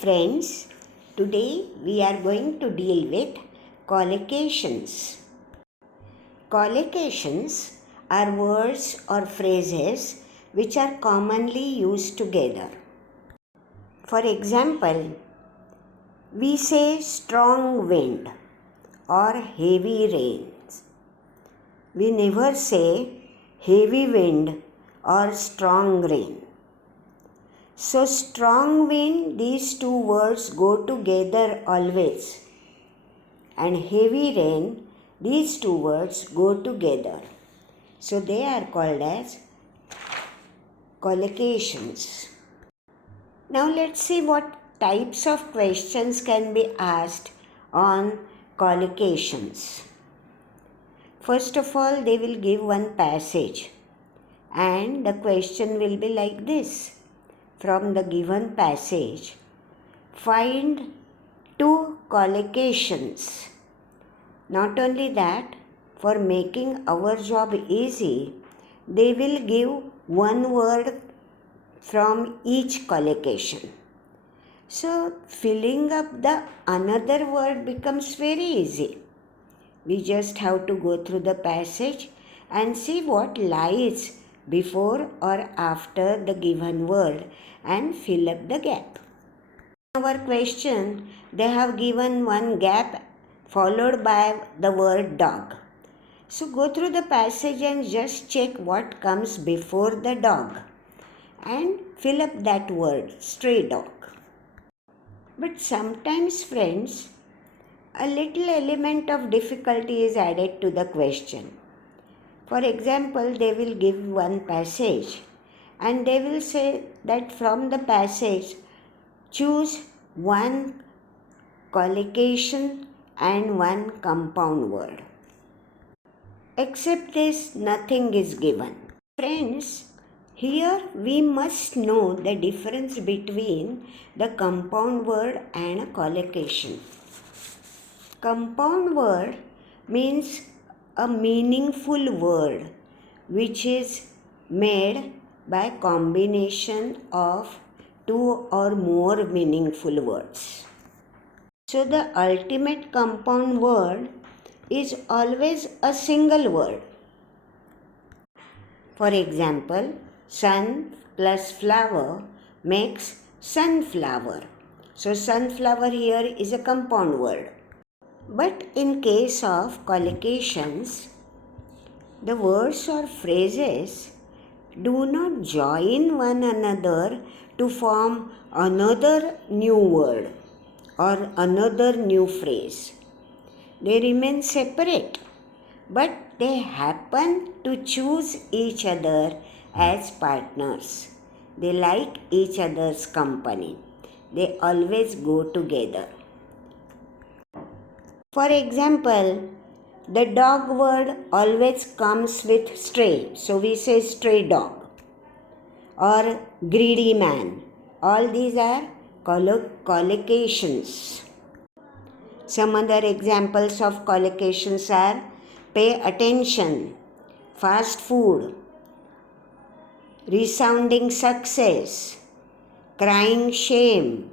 Friends, today we are going to deal with collocations. Collocations are words or phrases which are commonly used together. For example, we say strong wind or heavy rains. We never say heavy wind or strong rain. So strong wind, these two words go together always. And heavy rain, these two words go together. So they are called as collocations. Now let's see what types of questions can be asked on collocations. First of all, they will give one passage and the question will be like this. From the given passage, find two collocations. Not only that, for making our job easy, they will give one word from each collocation. So, filling up the another word becomes very easy. We just have to go through the passage and see what lies before or after the given word and fill up the gap. In our question, they have given one gap followed by the word dog. So go through the passage and just check what comes before the dog and fill up that word, stray dog. But sometimes, friends, a little element of difficulty is added to the question. For example, they will give one passage and they will say that from the passage, choose one collocation and one compound word. Except this, nothing is given. Friends, here we must know the difference between the compound word and a collocation. Compound word means a meaningful word which is made by combination of two or more meaningful words. So the ultimate compound word is always a single word. For example, sun plus flower makes sunflower. So sunflower here is a compound word. But in case of collocations, the words or phrases do not join one another to form another new word or another new phrase. They remain separate, but they happen to choose each other as partners. They like each other's company. They always go together. For example, the dog word always comes with stray. So we say stray dog or greedy man. All these are collocations. Some other examples of collocations are pay attention, fast food, resounding success, crying shame,